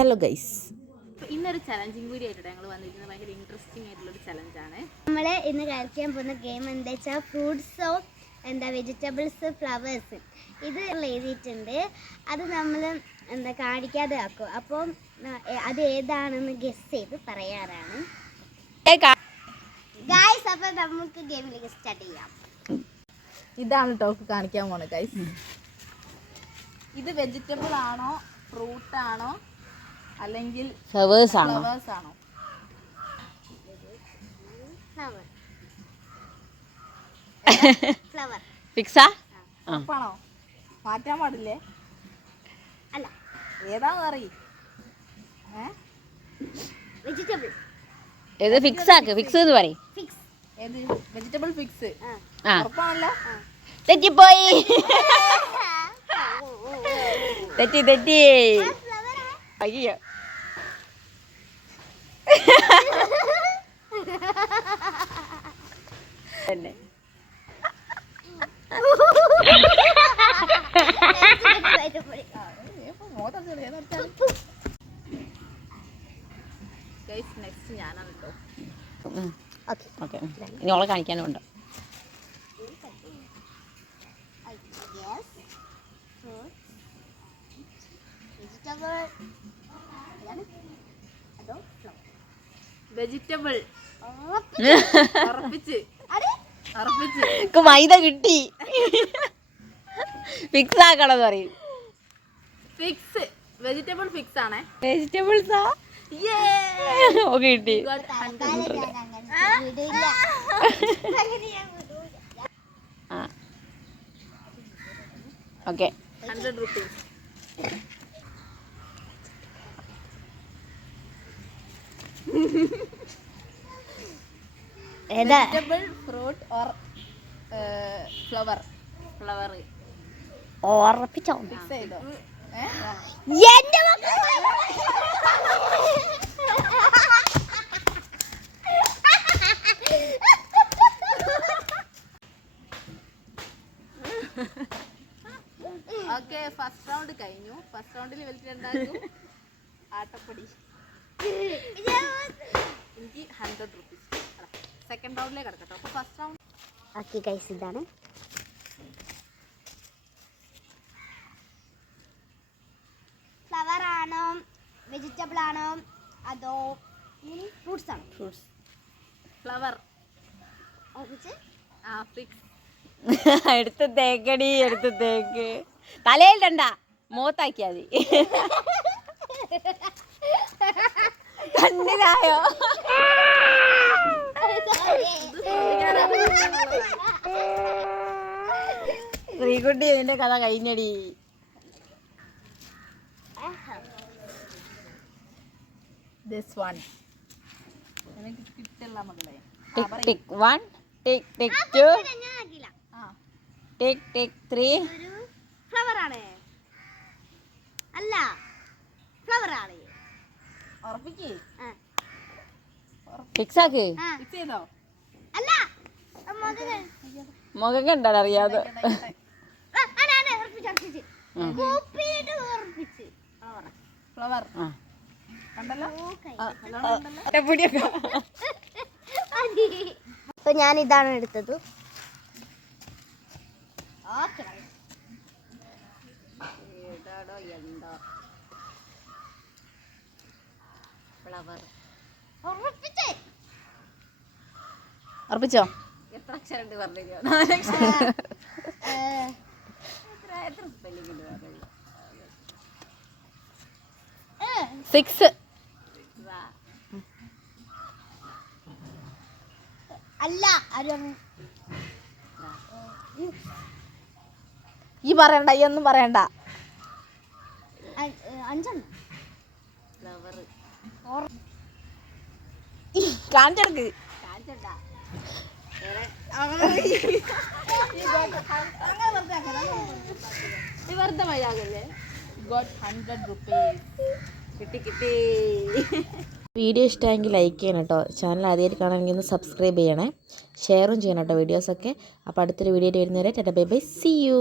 Hello guys, ഇന്നൊരു challenging video ആയിട്ട് ഞങ്ങൾ വന്നിരിക്കുന്നത് ഭയങ്കര ഇൻട്രസ്റ്റിംഗ് ആയിട്ടുള്ളൊരു ചലഞ്ചാണ്. നമ്മൾ ഇന്ന് കളിക്കാൻ പോകുന്ന ഗെയിം എന്താ വെച്ചാൽ ഫ്രൂട്ട്സ് ഓഫ് വെജിറ്റബിൾസ് ഫ്ലവേഴ്സ്. ഇത് എഴുതിയിട്ടുണ്ട്. അത് നമ്മൾ കാണിക്കാതെ ആക്കും. അപ്പം അത് ഏതാണെന്ന് ഗസ് ചെയ്ത് പറയാറാണ് ഗൈസ്. അപ്പം നമുക്ക് ഗെയിമിലേക്ക് സ്റ്റാർട്ട് ചെയ്യാം. ഇതാണ് ടോക്ക് കാണിക്കാൻ പോകുന്നത് ഗൈസ്. ഇത് വെജിറ്റബിൾ ആണോ ഫ്രൂട്ട് ആണോ അല്ലെങ്കിൽ ഫ്ലവേഴ്സ് ആണോ? ഫ്ലവർ ഫിക്സാ? ഉറപ്പാണോ? മാറ്റാൻ പാടില്ലേ? അല്ല, ഏതാന്ന് അറിയ വെജിറ്റബിൾ. ഇത് ഫിക്സ് ആക്ക്. ഫിക്സ് എന്ന് പറയും. ഏത് വെജിറ്റബിൾ ഫിക്സ്? ആ, ഉറപ്പാണല്ലോ. തെറ്റിപ്പോയി. തെറ്റി അയ്യോ. തന്നെ നെക്സ്റ്റ് ഞാനാണ് കേട്ടോ. ഓക്കെ, ഇനി ഓളെ കാണിക്കാനുണ്ട്. വെജിറ്റബിൾ ഉറപ്പിച്ച്. മൈദ കിട്ടി. ഫിക്സ് ആക്കണമെന്ന് പറയും. ഫിക്സ് വെജിറ്റബിൾ ഫിക്സ് ആണേ. വെജിറ്റബിൾസാ കിട്ടി. Okay, 100 rupees. Vegetable fruit or flower ഓർപ്പിച്ചോ? ഫിക്സ് ചെയ്തോ? ഓക്കെ, ഫസ്റ്റ് റൗണ്ട് കഴിഞ്ഞു. ഫസ്റ്റ് റൗണ്ടിൽ വലിച്ചിട്ടുണ്ടാകും ആട്ടപ്പൊടി. എനിക്ക് 100 rupees. സെക്കൻഡ് റൗണ്ടിലേക്ക് കിടക്കട്ടോ. അപ്പോൾ ഫസ്റ്റ് റൗണ്ട് ഓക്കെ ഗൈസ്, ഇതാണ് ഫ്ലവർ ആണോ വെജിറ്റബിൾ ആണോ അതോ ഫ്രൂട്ട്സ് ആണോ? ഫ്രൂട്ട്സ്. ഫ്ലവർ. ഫിക്സ്. എടുത്ത് തേക്കടി, എടുത്ത് തേക്ക്. തലയിലിടണ്ട, മുഖത്താക്കിയാ മതി. കണ്ണിലായോ? ശ്രീകുട്ടി, ഇതിന്റെ കഥ കഴിഞ്ഞടി. This one. എനിക്ക് കിട്ടില്ല മകളെ. ടിക് ടിക് 1, ടിക് ടിക് 2, ടിക് ടിക് 3. ഫ്ലവർ ആണ്. അല്ല, ഫ്ലവർ ആണ്. ഉറപ്പിക്കേ. ഫിക്സ് ആക്ക്. ഫിക്സ് ചെയ്തോ? അല്ല, മുഖം കണ്ടാൽ അറിയാതെ. ഫ്ലവർ കണ്ടല്ലോ. അപ്പൊ ഞാൻ ഇതാണ് എടുത്തത്. ഉറപ്പിച്ചോ? എത്ര അക്ഷരം പറഞ്ഞു? 6. അല്ല, ഈ പറയണ്ട, ഈ ഒന്നും പറയണ്ട. 5 കാണിച്ചെടുക്ക്. വെറുതെ മഴയാകല്ലേ. Got 100 rupees. കിട്ടി. വീഡിയോ ഇഷ്ടമായെങ്കിൽ ലൈക്ക് ചെയ്യണം കേട്ടോ. ചാനൽ ആദ്യമായിട്ട് കാണണമെങ്കിൽ ഒന്ന് സബ്സ്ക്രൈബ് ചെയ്യണേ. ഷെയറും ചെയ്യണം കേട്ടോ വീഡിയോസൊക്കെ. അപ്പോൾ അടുത്തൊരു വീഡിയോ വരുന്നവരെ tata bye bye, see U.